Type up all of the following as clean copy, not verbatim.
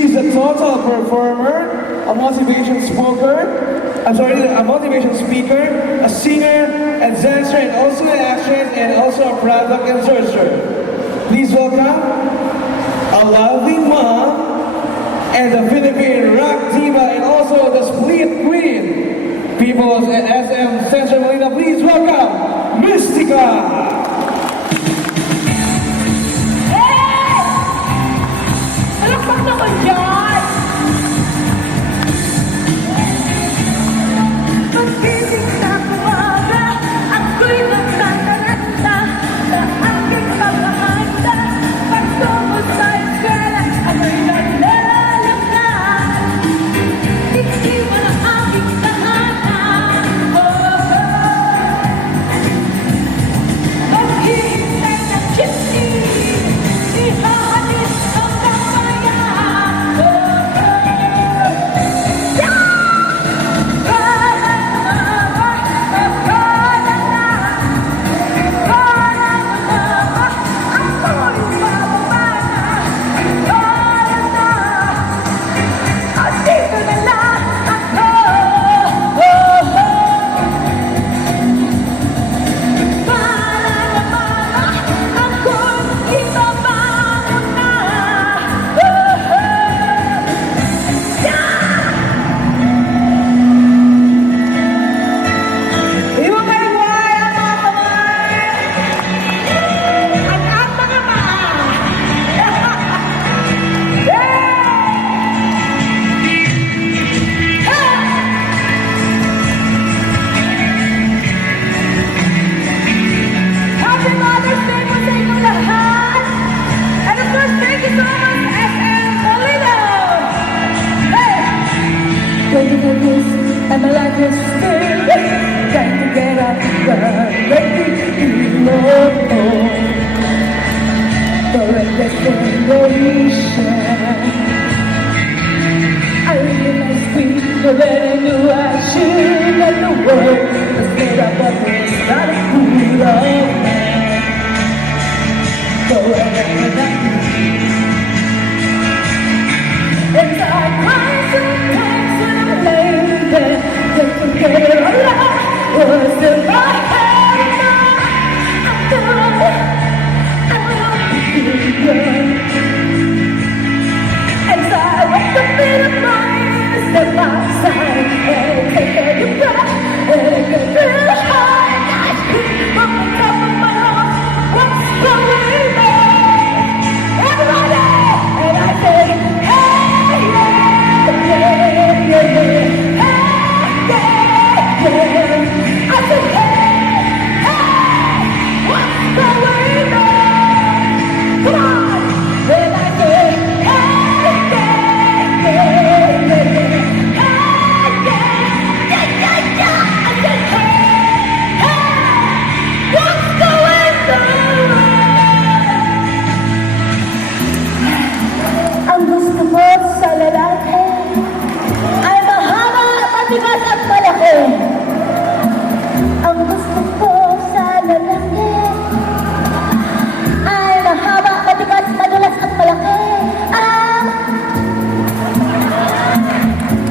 She's a total performer, a motivation a motivation speaker, a singer, a dancer, and also an actress, and also a product endorser. Please welcome a loving mom and the Philippine rock diva, and also the split queen, People's and SM Central Manila. Please welcome Mystica. And my life is still trying to get up, ready to know for a destination. I realized quickly that I knew I should let the world was made up of this not a cool of man. Forever and I cry sometimes when I'm laying there, just forget alive was in my head. I know you good. As I wake up in the morning, step outside and take a deep breath, and it gets real high. I scream from the top of my lungs, what's going on? Everybody! And I say, hey, yeah, yeah, yeah, yeah. I said, hey, hey, what's going on? Come on! And I say, hey, yeah, yeah, yeah, yeah. Hey, yeah, yeah, yeah. I said, hey, hey, what's going on? Ang gusto ko sa lalaki ay mahaba, matigas at malaki. Ang gusto ko sa lalaki ay mahaba, matigas, madulas at malaki.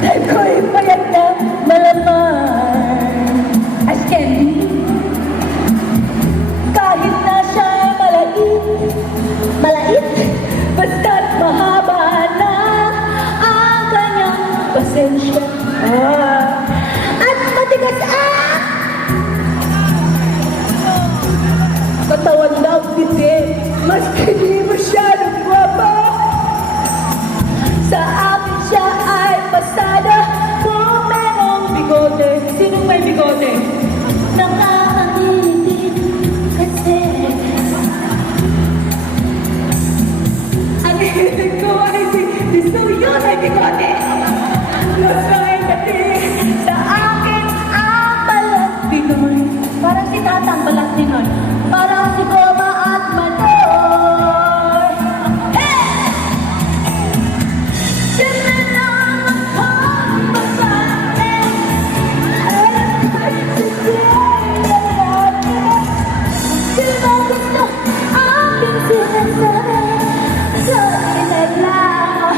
Dahil ko'y payat na malaman as candy. Kahit na siya'y malait, basta't mahaba na ang kanyang pasensya. At matigas katawan daw hindi, maski di masyadong guwapa. Sa akin siya ay pasada kung merong bigote. Sinong may bigote? Nakakangiti kasi ang hilig ko ay si Suyo na bigote. Lusay dating sa akin ang balat Pinoy. Parang si Tatang balat Pinoy. Parang si Goma at Manoy. Hey! Siyempre lang akong masabi. Sino ba gusto aking sinasabi? Sa akin ay lang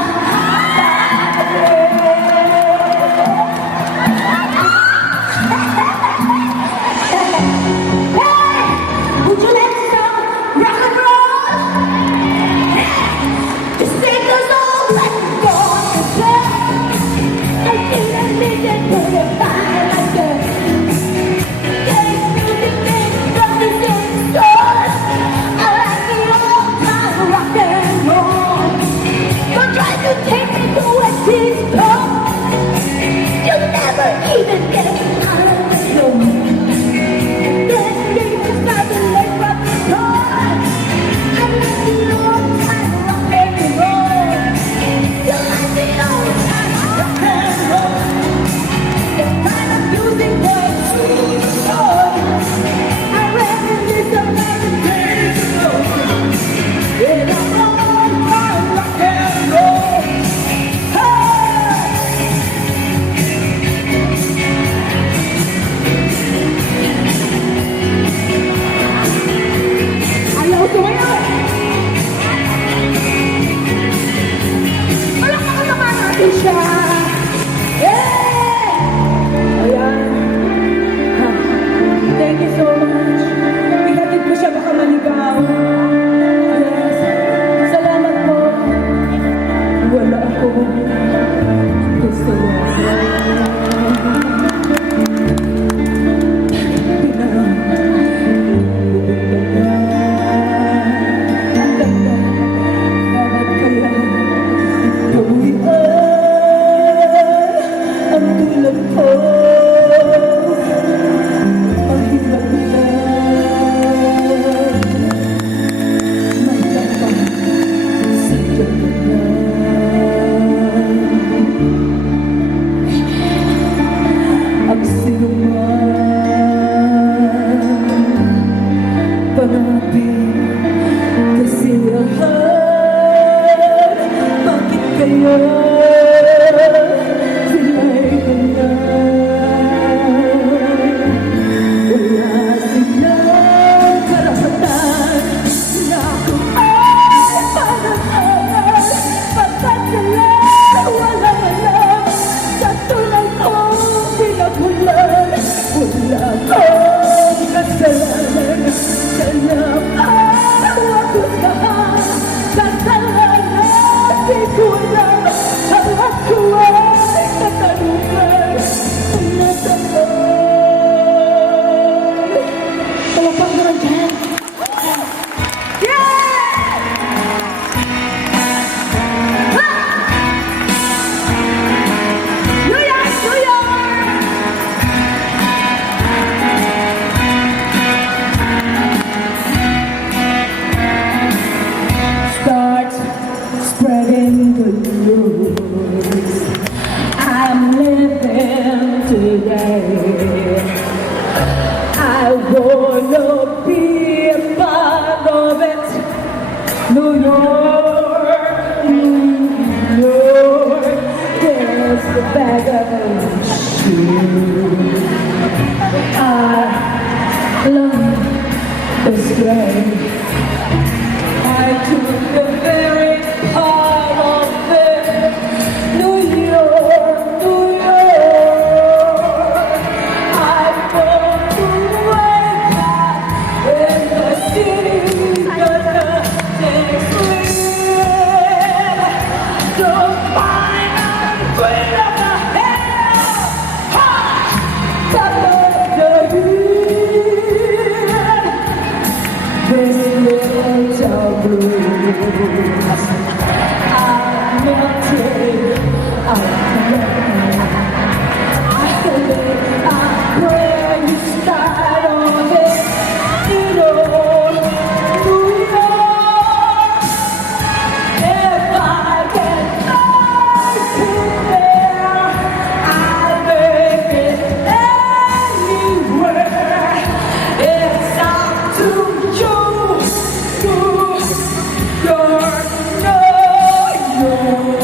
natin siya. Yeah! Ayan. Ha. Thank you so much. Ihatid ko siya baka maligaw. Yes. Salamat po. Wala ako. Gusto niya. Ang ganda. Bakit kaya kawian ang tulad ko? Mahirap lang magkapa sa jalanan. Ang sinuman panapin kasiyahan. Bakit kaya sila'y ganyan? Wala silang karapatan na kung ay panahon. Pagkat sila walang alam sa tunay kong pinagulan. Wala akong kasalanan sa napakawagustahan. Kasalanan di ko alam. Ang ako ay katanungan ang natakot. Palapag naman dyan. Yeah! New York, New York! Start spreading good news. I'm living today. I wanna be a part of it. New York, New York, there's the bag of shoes. I love this place. I took the very heart of it. New York, New York. I want to wake up in the city, but nothing's real. Don't find a queen of the hell. Top of the hill. This little blues, I'm melting. I pray you start on it. You know, New York. If I can make it there, I'll make it anywhere. It's up to you. New York, New York.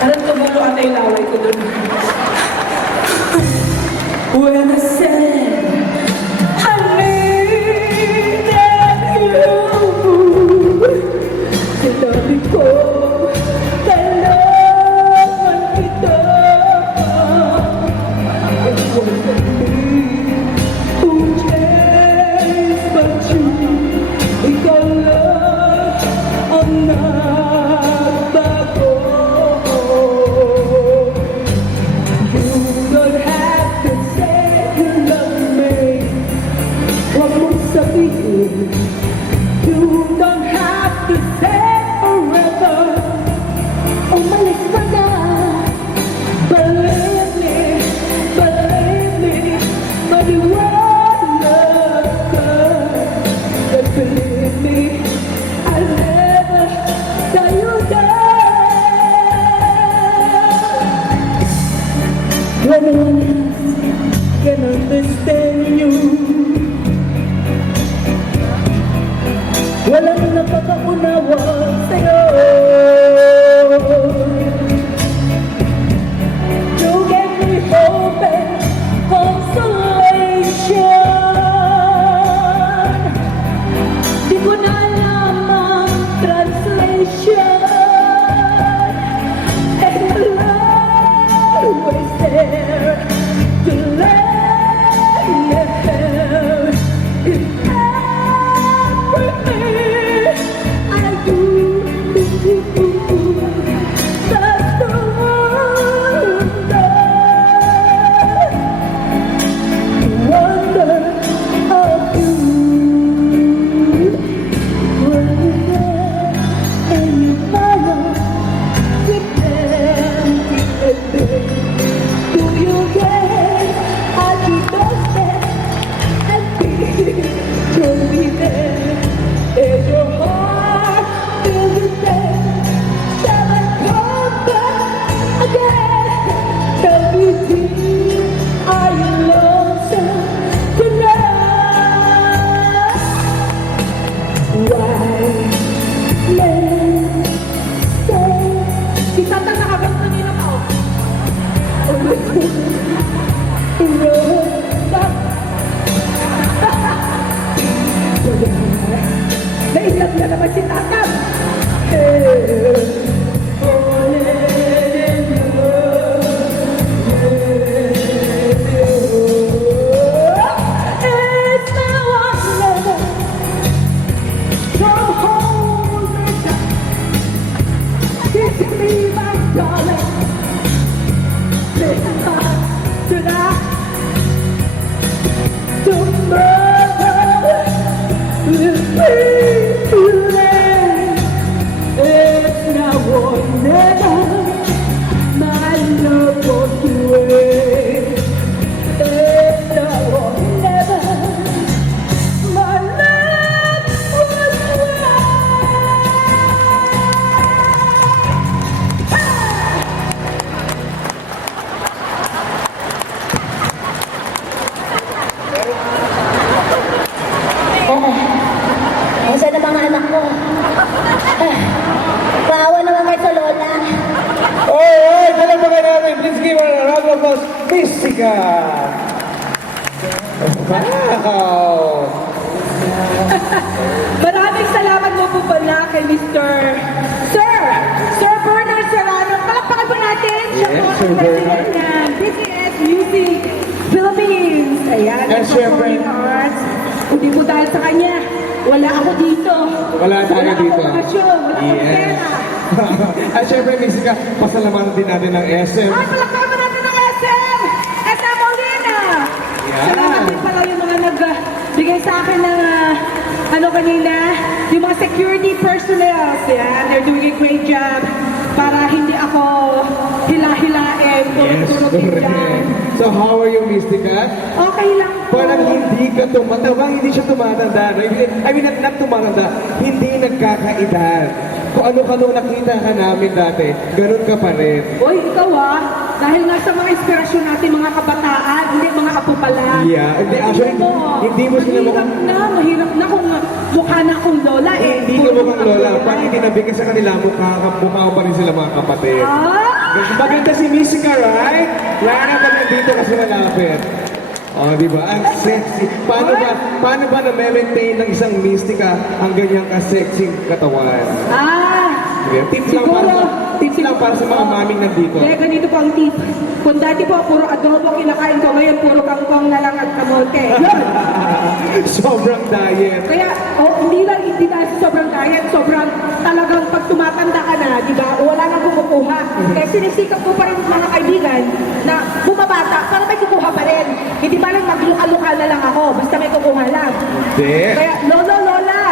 Parang tumulo ata yung laway ko doon. When I said I needed you, sinabi ko, kailangan kita. It wasn't me who changed, but you. Ikaw lang ang nagbago. You don't have to say you love me. Huwag mong sabihin. You don't have to say forever. Umalis ka na. Believe me, maniwala ka. But believe me, I'll never tell you that. No one else can understand you. Walang nakakaunawa sa'yo. You gave me hope and consolation. Di ko na alam ang translation. And you're always there to lend your hand in everything I do. That's the wonder of you. When you're there and you follow with empty head, do you get at your doorstep and feel you'll be there? Is your heart filled with death? Shall I come back again? Tell me, dear, are you lonesome tonight? Why let's say si Tata nakabang kanina pa ako. Nailag na naman si Tata. It's now or never. From home, kiss me, my darling. Listen to that. Tomorrow will be today. It's now or never. My love goes away. It's now or never. My love was Saan na mga anak ko? Paawa naman kayo sa lola. Alright, palagpagan natin. Please give her a round of applause. Mystica! Wow! Maraming salamat mo po pala kay Mr. Sir Bernard Serrano. Palakpakan po natin. Siya Yes, po Sir ang Bernard. president ng BTS Music Philippines. Ayan, And ang syempre- performing arts. Hindi po dahil sa kanya, wala ako dito. Wala tayo dito. Wala akong bakasyon, wala akong Yes. pera. At syempre, Mystica, pasalamatan din natin ng SM. Ay, palakpakan po natin ng SM! SM Molina! Yan. Salamat din pala yung mga nagbigay sa akin ng kanina, yung mga security personnel. Yan, they're doing a great job para hindi ako hila-hilain. Yes, Tulog-tulog din dyan. correct. So, how are you, Mystica? Okay lang po. Parang hindi ka tumatanda. Hindi siya tumatanda. No? I mean, not tumatanda. Hindi nagkakaedad. Kung ano-ano nakita ka namin dati, ganun ka pa rin. Uy, ikaw dahil nga sa mga inspirasyon natin, mga kabataan, hindi mga apo pala. Yeah, hindi, actually, hindi mo sila mahirap na kung mukha na akong lola eh. Hindi ka mukhang lola. Pag itinabi ka sa kanila, mukha pa rin sila mga kapatid. Ah! Maganda si Mystica, right? Rana pag nandito kasi malapit. Oh, di ba? Ang sexy. Paano ba na-maintain ng isang Mystica ang ganyang ka-sexy katawan? Tips lang para sa mga maming nandito. Kaya ganito po ang tip. Kung dati po puro adobo kinakain ko, ngayon puro kangkong na lang at kamote. Yun! Sobrang diet. Kaya, hindi dahil sa sobrang diet, sobrang talagang pag tumatanda ka na, di ba, wala nang kumukuha. Kaya sinisikap ko pa rin mga kaibigan na bumabata para may kukuha pa rin. Hindi ba lang magluka-luka na lang ako, basta may kukuha lang. Hindi. Kaya, Lolo, Lola,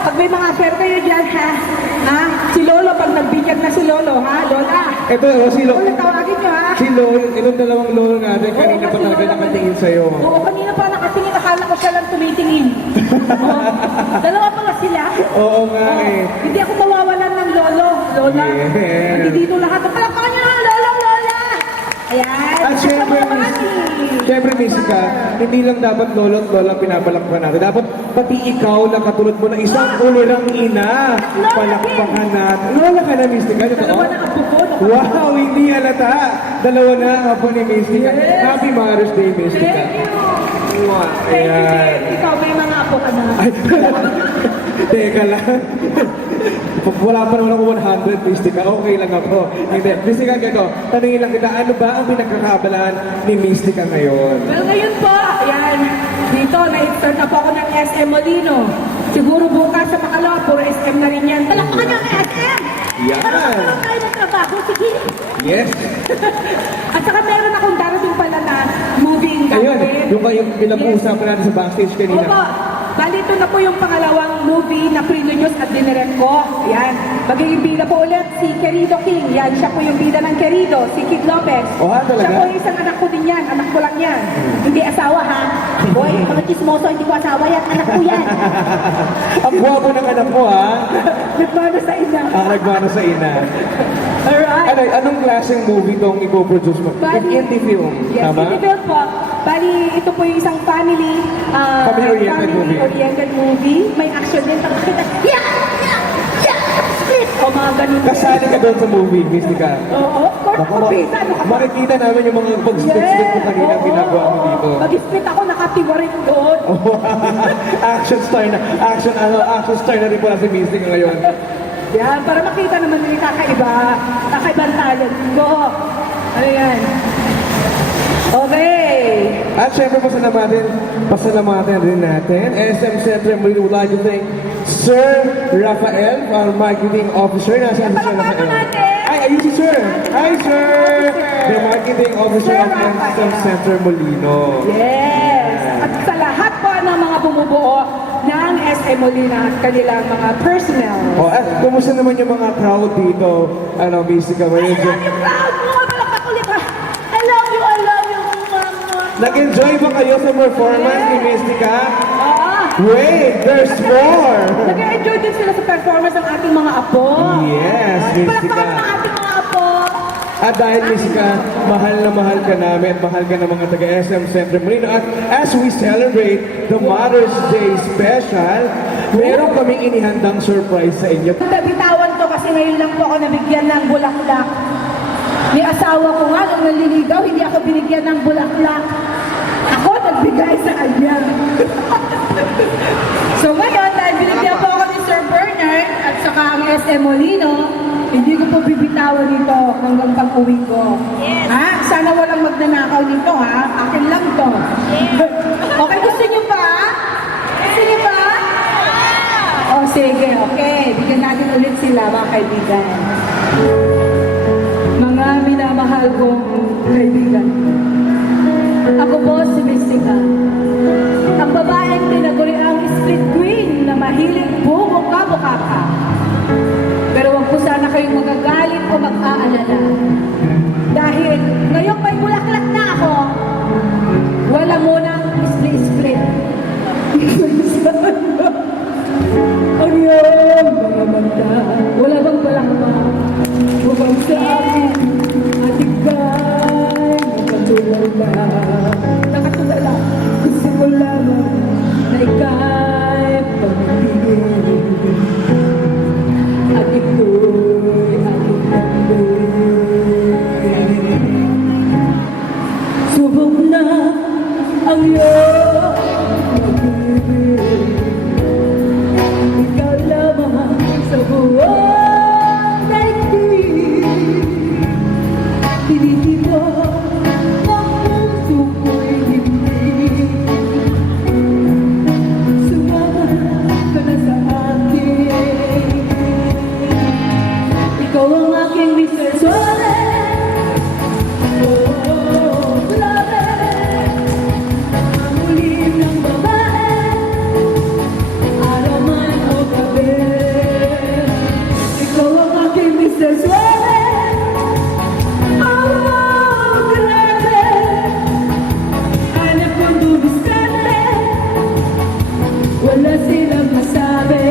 pag may mga affair kayo dyan, ha? Si Lolo, pag nagbinyag na si Lolo, ha? Lola. Ito, si Lolo. Ulit tawagin nyo, ha? Si Lolo, itong dalawang Lolo natin, kanina pa talaga nakatingin sa'yo. Oo, kanina pa nakatingin, akala ko siya lang tumitingin. Dalawa pala sila. Oo nga eh. Hindi ako mawawalan ng Lolo, Lola. Yes. Hindi dito lahat. Palakpakan niyo ng Lolo, Lola! Ayan. At syempre, Mystica, hindi lang dapat lolo at lola pinapalakpakan natin. Dapat pati ikaw na katulad mo na isang ulurang ina, palakpakan natin. Lola ka na, Mystica. Dalawa na ang buko. Wow, hindi halata. Dalawa na ang apo ni Mystica. Yes. Happy Mother's Day, Mystica. Thank you. Wow, Thank you, ayan. Dave. Ikaw, may mga apo ka na. Ay, teka lang. Wala pa naman ako 100, Mystica. Okay lang ako. Hindi, Mystica, ito. Tanungin lang kita, ano ba ang pinagkakabalaan ni Mystica ngayon? Well, ngayon po, ayan, dito, na-start na po ako ng SM Molino. Siguro bukas sa Makalawa, puro SM na rin yan. Palakpakan niyo ang SM! Yan. Palakpakan tayo ng trabaho, sige. Yes. At saka meron akong darating pala na moving Ayun, gagawin. yung pinag-uusapan natin sa backstage kanina. Opo, bali ito na po yung pangalawang movie na pre-news at dinirect ko. Yan. Magiging bida po ulit si Querido King. Yan, siya po yung bida ng Querido, si Kid Lopez. Oh, talaga? Siya po yung isang anak ko din yan. Anak ko lang yan. Hindi asawa, ha? Boy, mga chismoso, hindi ko asawa yan. Anak ko yan. Ang gwapo ng anak mo, ha? Nagmano sa ina. Nagmano sa ina. Alright. Anong klaseng movie itong i-produce mo? Bali- Indie film, Yes, tama? indie film po. Bali, ito po yung isang family-oriented movie. May action din. Tapos kita, yeah! Split! O mga ganun. Kasali ka doon sa movie, Mystica. Oo, of course. Naku, Kapisa, ano ka pa? makikita namin yung mga pag-split mo kanina oo, ginagawa mo dito. Mag-split ako, nakatiwarin doon. Action star na rin pala si Mystica ngayon. Yan, para makita naman nila kakaibang talent ko. Ano yan? Okay. At syempre pasalamatan rin natin. SM Centrum, we would like to thank Sir Rafael, our marketing officer. Nasaan si Sir Palakpakan Rafael? natin. Ay, ayun si Sir. Hi, Sir. Sir. The marketing officer Sir of SM Rafael. Centrum Molino. Yes! At sa lahat po ng mga bumubuo ng SM Molina at kanilang mga personnel. Oh, at kumusta naman yung mga crowd dito? Mystica, I ngayon. love you, proud mo! Malakpak ulit ha! I love you, mama! Nag-enjoy ba kayo sa performance ni Mystica? Oo! Wait, there's more! Nag-enjoy din sila sa performance ng ating mga apo. Yes, Mystica. Palakpakan ng ating mga apo. At dahil Mystica, mahal na mahal ka namin, mahal ka ng mga taga-SM Centrum Molino. At as we celebrate the Mother's Day special, meron kaming inihandang surprise sa inyo. Nabitawan to kasi ngayon lang po ako nabigyan ng bulaklak. May asawa ko nga nung naliligaw, hindi ako binigyan ng bulaklak. Ako nagbigay sa kanya. So ngayon, dahil binigyan po ako ni Sir Bernard at saka ang SM Molino, hindi ko po bibitawan nito hanggang pag-uwi ko. Yes. Ha? Sana walang magnanakaw nito, ha? Akin lang to. Okay, gusto niyo pa? Gusto niyo pa? Oh, sige, okay. Bigyan natin ulit sila, mga kaibigan. Mga minamahal kong kaibigan. Ako po si Mystica. Ang babaeng tinaguriang split queen na mahilig bumuka-buka ka. Pero wag po sana kayong magagalit o mag-aalala. Dahil ngayong may bulaklak na ako, wala munang split-split. Ang iyong mga mata, wala bang palakpak? Bukang sa akin, atigay, nakatulala. Gusto ko lamang na ika'y pag-ibig. At ito'y aking pag-ibig. iyong pag-ibig. Ikaw lamang sa buong daigdig. Tinitibok ang puso ko'y himig. Sumama ka na sa akin. Ikaw ang aking Mr. Suarez. Oh, grabe. Ang ulim ng babae, araw man o gabi. Ikaw ang aking Mr. Suarez. Oh, grabe. Anak kong dumiskarte, wala silang masabi.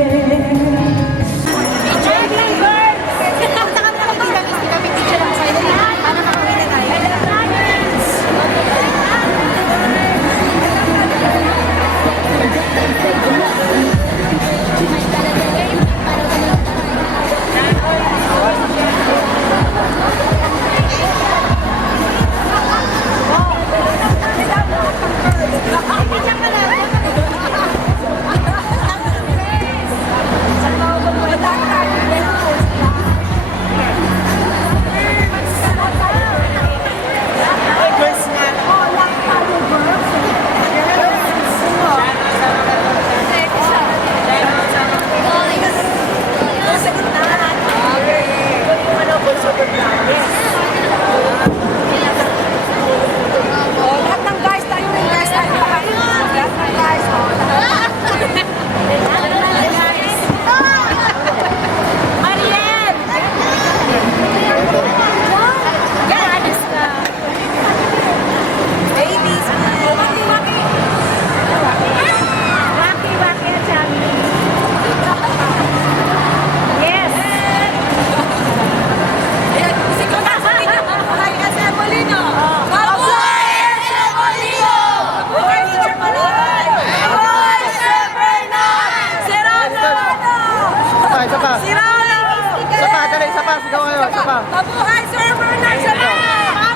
Mabuhay Sir Bernard Serrano!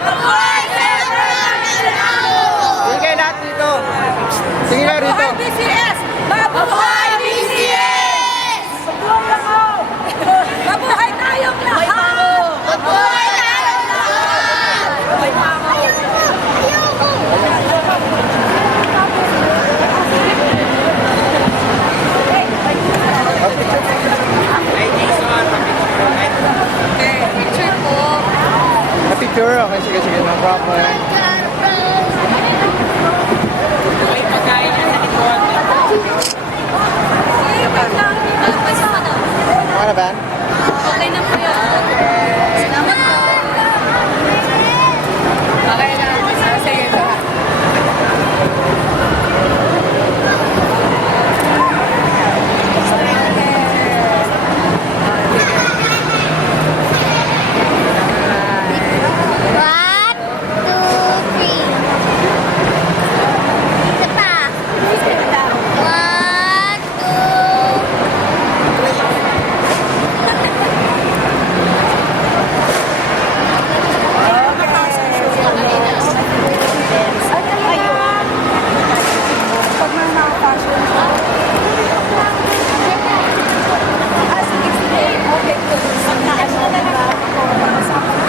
Mabuhay Sir Bernard Serrano! Sige lahat dito. Sige nga rito. Mabuhay BCS! Mabuhay BCS! Mabuhay tayong lahat! Mabuhay tayong lahat! Picture, okay, sige, sige, no problem. Ano ba? Okay na po yun. Salamat po. Okay na. Sige, sige. One, two, three. Isa pa. One, two.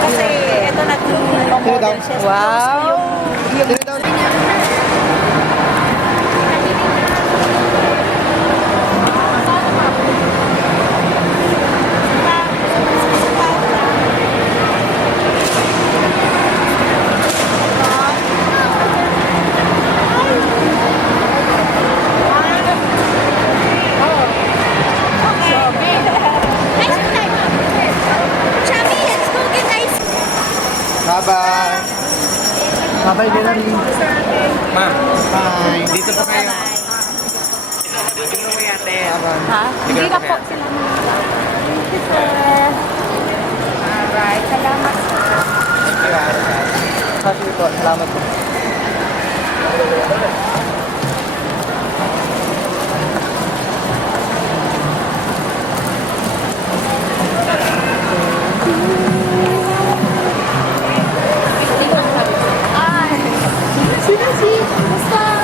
Kasi ito nag-model siya. Wow! Sino daw? Bye-bye. Bye-bye, Delary. Ma. Bye. Dito po kayo. Ha? Hindi na po sila. Thank you, sir. Alright, salamat. Sige po, salamat po. Sino si? Basta.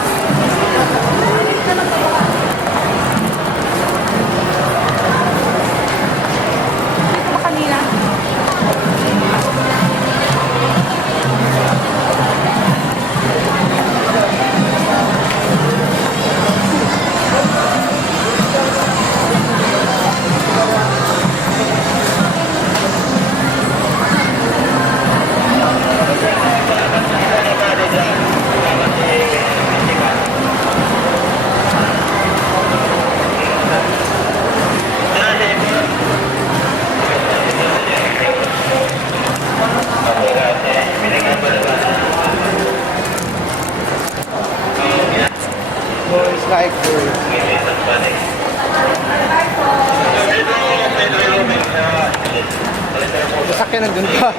Ha?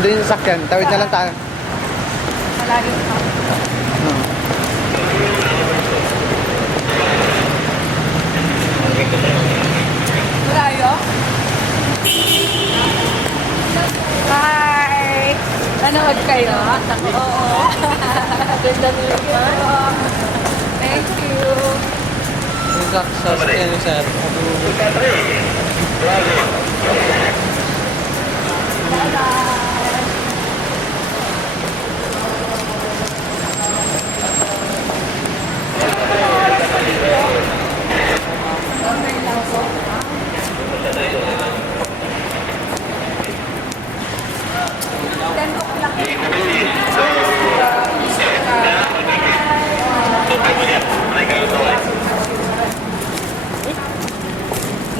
Hindi yung sasakyan. Tawid na lang tayo. Malayo ka. Malayo? Hi! Nanood kayo? Oo. Ganda nila. Thank you. Yung sasakyan, sir.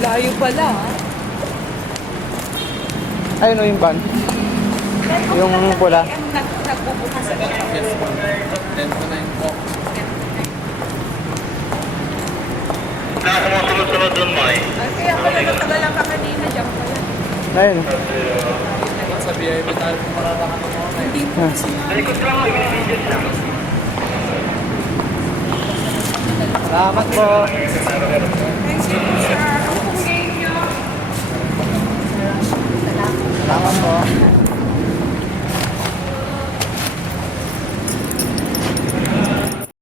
Layo pala. Ayun o yung van. Yung pula. Nagbubukas sa kaya pala natagalan ka kanina. Diyan ka yan. Ayun. Sa VIP tayo mararakan mo na. Hindi mo kasi Salamat po. Thank you, sir. Ang game nyo. Salamat po.